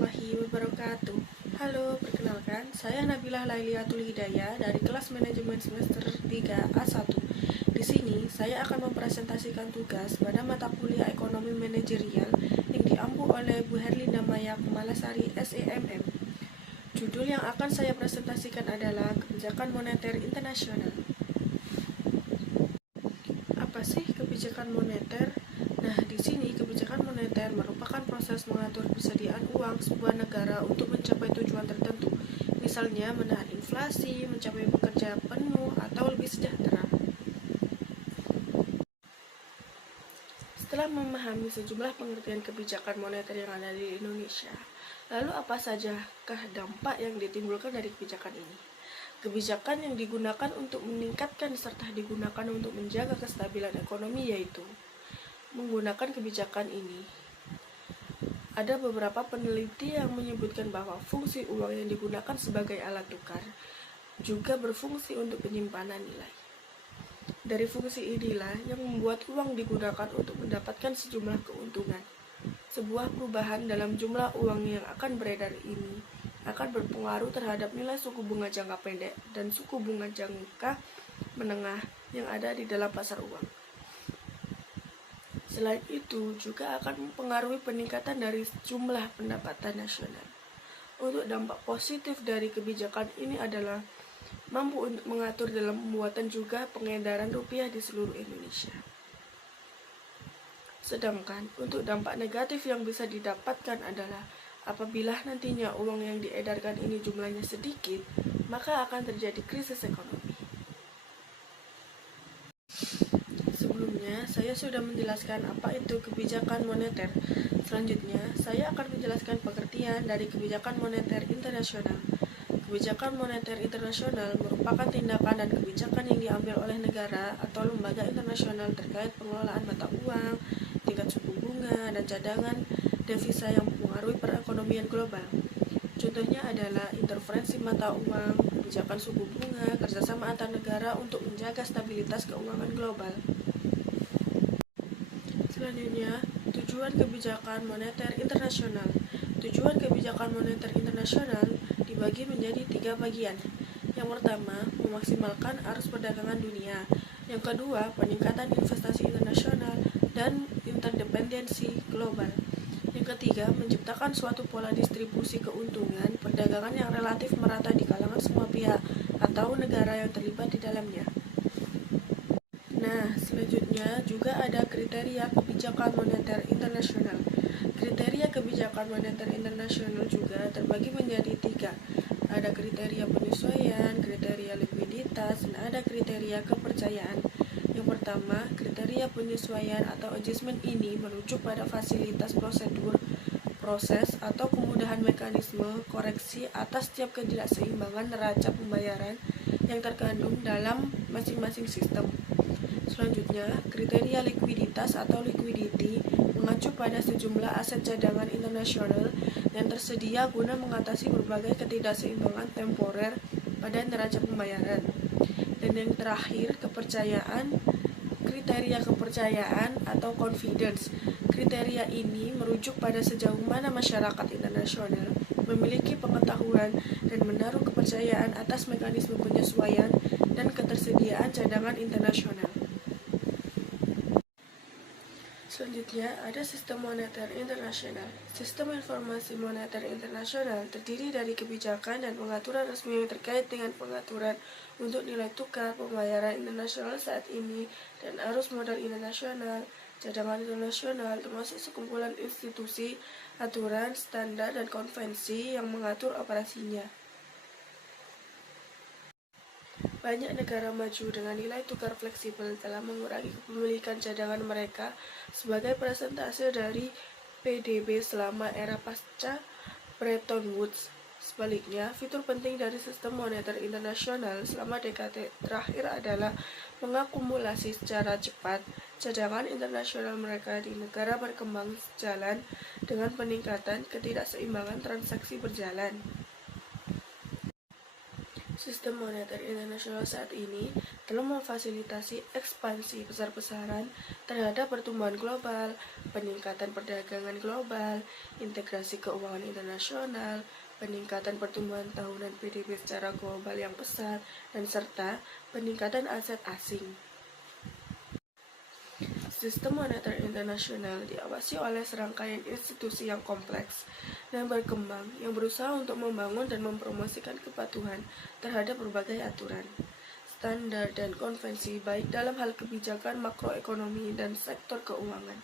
warahmatullahi wabarakatuh. Halo, perkenalkan, saya Nabilah Lailiatul Hidayah dari kelas manajemen semester 3 A1. Di sini, saya akan mempresentasikan tugas pada mata kuliah ekonomi manajerial yang diampu oleh Bu Herlinda Maya Kumalasari SEMM. Judul yang akan saya presentasikan adalah Kebijakan Moneter Internasional. Apa sih kebijakan moneter? Nah, di sini kebijakan moneter merupakan proses mengatur persediaan uang sebuah negara untuk mencapai tujuan tertentu, misalnya menahan inflasi, mencapai pekerja penuh, atau lebih sejahtera. Setelah memahami sejumlah pengertian kebijakan moneter yang ada di Indonesia, lalu apa sajakah dampak yang ditimbulkan dari kebijakan ini? Kebijakan yang digunakan untuk meningkatkan serta digunakan untuk menjaga kestabilan ekonomi yaitu menggunakan kebijakan ini. Ada beberapa peneliti yang menyebutkan bahwa fungsi uang yang digunakan sebagai alat tukar juga berfungsi untuk penyimpanan nilai. Dari fungsi inilah yang membuat uang digunakan untuk mendapatkan sejumlah keuntungan. Sebuah perubahan dalam jumlah uang yang akan beredar ini akan berpengaruh terhadap nilai suku bunga jangka pendek dan suku bunga jangka menengah yang ada di dalam pasar uang. Selain itu, juga akan mempengaruhi peningkatan dari jumlah pendapatan nasional. Untuk dampak positif dari kebijakan ini adalah mampu untuk mengatur dalam pembuatan juga pengedaran rupiah di seluruh Indonesia. Sedangkan untuk dampak negatif yang bisa didapatkan adalah apabila nantinya uang yang diedarkan ini jumlahnya sedikit, maka akan terjadi krisis ekonomi. Sebelumnya, saya sudah menjelaskan apa itu kebijakan moneter. Selanjutnya, saya akan menjelaskan pengertian dari kebijakan moneter internasional. Kebijakan moneter internasional merupakan tindakan dan kebijakan yang diambil oleh negara atau lembaga internasional terkait pengelolaan mata uang, tingkat suku bunga, dan cadangan devisa yang mempengaruhi perekonomian global. Contohnya adalah interferensi mata uang, kebijakan suku bunga, kerjasama antar negara untuk menjaga stabilitas keuangan global. Selanjutnya, tujuan kebijakan moneter internasional. Tujuan kebijakan moneter internasional dibagi menjadi 3 bagian. Yang pertama, memaksimalkan arus perdagangan dunia. Yang kedua, peningkatan investasi internasional dan interdependensi global. Yang ketiga, menciptakan suatu pola distribusi keuntungan perdagangan yang relatif merata di kalangan semua pihak atau negara yang terlibat di dalamnya. Nah, selanjutnya juga ada kriteria kebijakan moneter internasional. Kriteria kebijakan moneter internasional juga terbagi menjadi 3. Ada kriteria penyesuaian, kriteria likuiditas, dan ada kriteria kepercayaan. Yang pertama, kriteria penyesuaian atau adjustment ini merujuk pada fasilitas prosedur, proses, atau kemudahan mekanisme koreksi atas setiap ketidakseimbangan neraca pembayaran yang terkandung dalam masing-masing sistem. Selanjutnya, kriteria likuiditas atau liquidity mengacu pada sejumlah aset cadangan internasional yang tersedia guna mengatasi berbagai ketidakseimbangan temporer pada neraca pembayaran. Dan yang terakhir, kepercayaan. Kriteria kepercayaan atau confidence. Kriteria ini merujuk pada sejauh mana masyarakat internasional memiliki pengetahuan dan menaruh kepercayaan atas mekanisme penyesuaian dan ketersediaan cadangan internasional. Selanjutnya, ada sistem moneter internasional. Sistem informasi moneter internasional terdiri dari kebijakan dan pengaturan resmi yang terkait dengan pengaturan untuk nilai tukar, pembayaran internasional saat ini, dan arus modal internasional, cadangan internasional, termasuk sekumpulan institusi, aturan, standar, dan konvensi yang mengatur operasinya. Banyak negara maju dengan nilai tukar fleksibel telah mengurangi kepemilikan cadangan mereka sebagai persentase dari PDB selama era pasca Bretton Woods. Sebaliknya, fitur penting dari sistem moneter internasional selama dekade terakhir adalah mengakumulasi secara cepat cadangan internasional mereka di negara berkembang sejalan dengan peningkatan ketidakseimbangan transaksi berjalan. Sistem moneter internasional saat ini telah memfasilitasi ekspansi besar-besaran terhadap pertumbuhan global, peningkatan perdagangan global, integrasi keuangan internasional, peningkatan pertumbuhan tahunan PDB secara global yang pesat, dan serta peningkatan aset asing. Sistem moneter internasional diawasi oleh serangkaian institusi yang kompleks dan berkembang yang berusaha untuk membangun dan mempromosikan kepatuhan terhadap berbagai aturan, standar, dan konvensi baik dalam hal kebijakan makroekonomi dan sektor keuangan.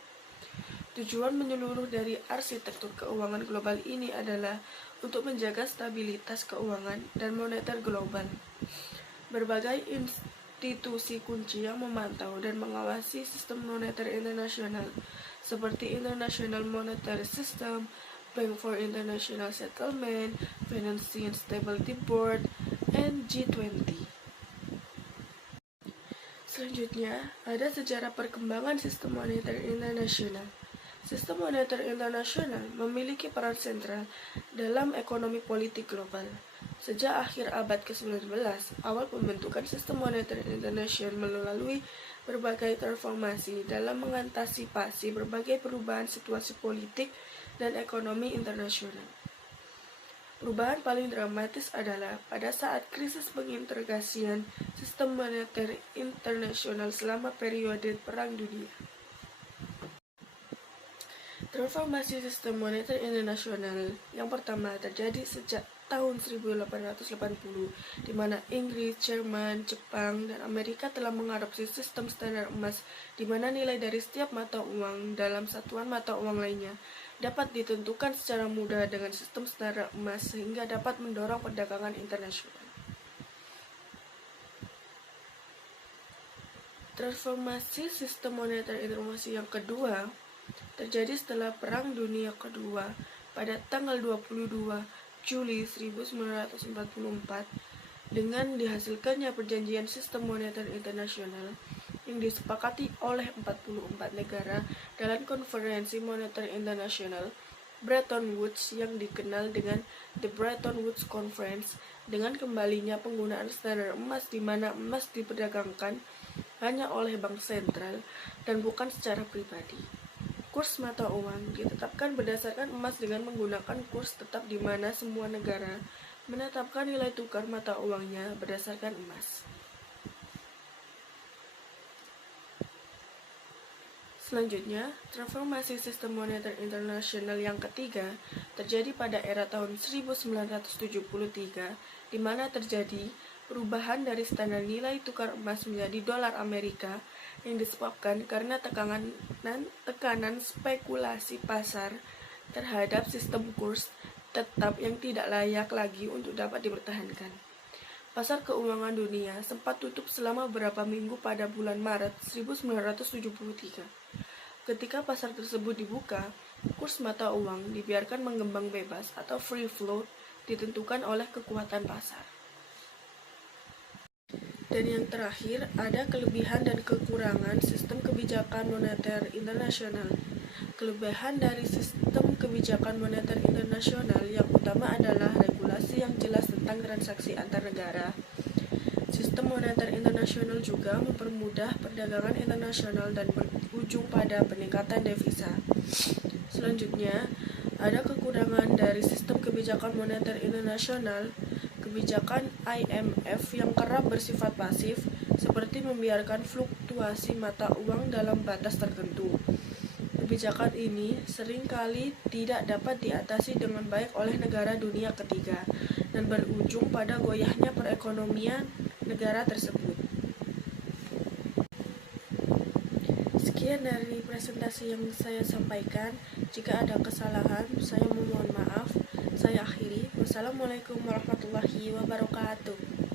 Tujuan menyeluruh dari arsitektur keuangan global ini adalah untuk menjaga stabilitas keuangan dan moneter global. Berbagai institusi kunci yang memantau dan mengawasi sistem moneter internasional seperti International Monetary System, Bank for International Settlement, Financial Stability Board, and G20. Selanjutnya, ada sejarah perkembangan sistem moneter internasional. Sistem moneter internasional memiliki peran sentral dalam ekonomi politik global. Sejak akhir abad ke-19, awal pembentukan sistem moneter internasional melalui berbagai transformasi dalam mengantisipasi berbagai perubahan situasi politik dan ekonomi internasional. Perubahan paling dramatis adalah pada saat krisis pengintegrasian sistem moneter internasional selama periode Perang Dunia. Transformasi sistem moneter internasional yang pertama terjadi sejak tahun 1880, di mana Inggris, Jerman, Jepang, dan Amerika telah mengadopsi sistem standar emas, di mana nilai dari setiap mata uang dalam satuan mata uang lainnya dapat ditentukan secara mudah dengan sistem standar emas sehingga dapat mendorong perdagangan internasional. Transformasi sistem moneter internasional yang kedua terjadi setelah Perang Dunia Kedua pada tanggal 22 Juli 1944 dengan dihasilkannya perjanjian sistem moneter internasional yang disepakati oleh 44 negara dalam konferensi moneter internasional Bretton Woods yang dikenal dengan The Bretton Woods Conference, dengan kembalinya penggunaan standar emas di mana emas diperdagangkan hanya oleh bank sentral dan bukan secara pribadi. Kurs mata uang ditetapkan berdasarkan emas dengan menggunakan kurs tetap di mana semua negara menetapkan nilai tukar mata uangnya berdasarkan emas. Selanjutnya, transformasi sistem moneter internasional yang ketiga terjadi pada era tahun 1973, di mana terjadi perubahan dari standar nilai tukar emas menjadi dolar Amerika yang disebabkan karena tekanan spekulasi pasar terhadap sistem kurs tetap yang tidak layak lagi untuk dapat dipertahankan. Pasar keuangan dunia sempat tutup selama beberapa minggu pada bulan Maret 1973. Ketika pasar tersebut dibuka, kurs mata uang dibiarkan mengembang bebas atau free float ditentukan oleh kekuatan pasar. Dan yang terakhir, ada kelebihan dan kekurangan sistem kebijakan moneter internasional. Kelebihan dari sistem kebijakan moneter internasional yang utama adalah regulasi yang jelas tentang transaksi antar negara. Sistem moneter internasional juga mempermudah perdagangan internasional dan berujung pada peningkatan devisa. Selanjutnya, ada kekurangan dari sistem kebijakan moneter internasional. Kebijakan IMF yang kerap bersifat pasif, seperti membiarkan fluktuasi mata uang dalam batas tertentu. Kebijakan ini seringkali tidak dapat diatasi dengan baik oleh negara dunia ketiga dan berujung pada goyahnya perekonomian negara tersebut. Sekian dari presentasi yang saya sampaikan. Jika ada kesalahan, saya memohon maaf. Saya akhiri. Wassalamualaikum warahmatullahi wabarakatuh.